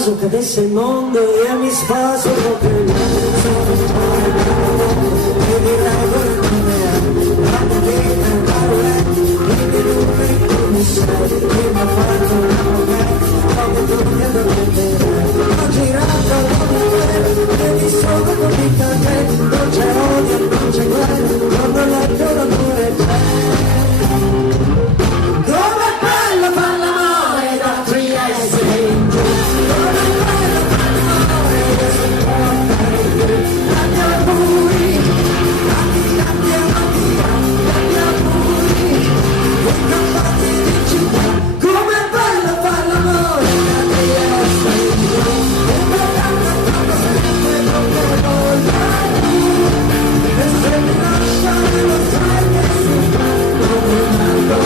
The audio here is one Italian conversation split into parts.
caso cadesse il mondo io mi sposo proprio in sono un e di regole non ne ha la mia vita è un baruetto quindi lui come sei che mi ha fatto una momento come tu mi addormenterai ho girato la mia terra e mi sono convinta che non c'è odio, non c'è guerra quando ho letto l'amore c'è. Com'è bello far l'amore da Trieste in giù, com'è bello far l'amore da Sopporta in giù, tanti auguri, tanti auguri, e campati di città, com'è bello far l'amore da Trieste in giù, e parlando sempre come voglia tu, e se mi lasciano lo sai che si fa, come un altro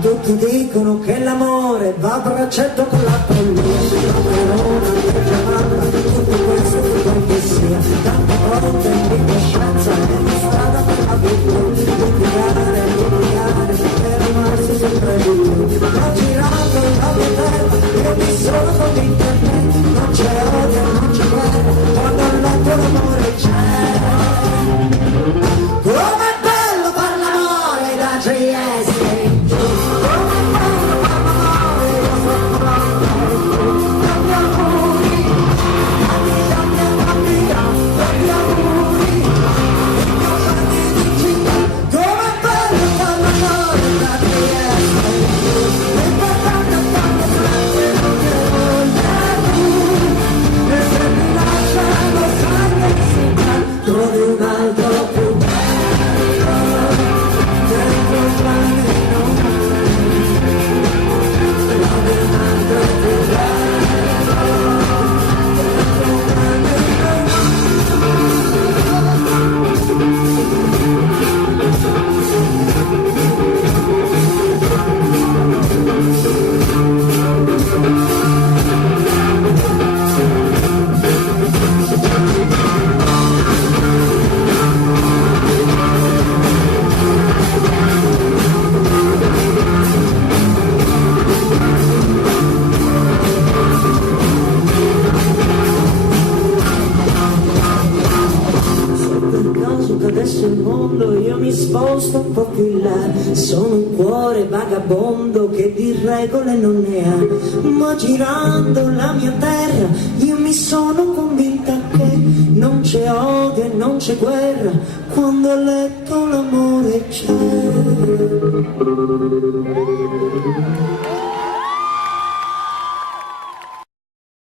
tutti dicono che l'amore va a braccetto con la follia, Verona, Giamalla, tutto questo è quel che sia, tante volte in incoscienza e in strada per la virtù, litigare, per amarsi sempre di più. Ho girato la mia terra e mi sono convinta che non c'è odio, non c'è guerra, quando ho letto l'amore c'è. Com'è bello far l'amore da Trieste in giù, com'è bello far l'amore da Sopporta in giù, tanti auguri, tanti auguri, e campati di città, com'è bello far l'amore da Trieste in giù, e parlando sempre come voglia tu, e se mi lasciano sai che si fa, trovi un altro più bello, dentro il bambino trovi un altro più bello, dentro il adesso il mondo io mi sposto un po' più in là, sono un cuore vagabondo che di regole non ne ha, ma girando la mia terra io mi sono convinta che non c'è odio e non c'è guerra quando ho letto l'amore c'è.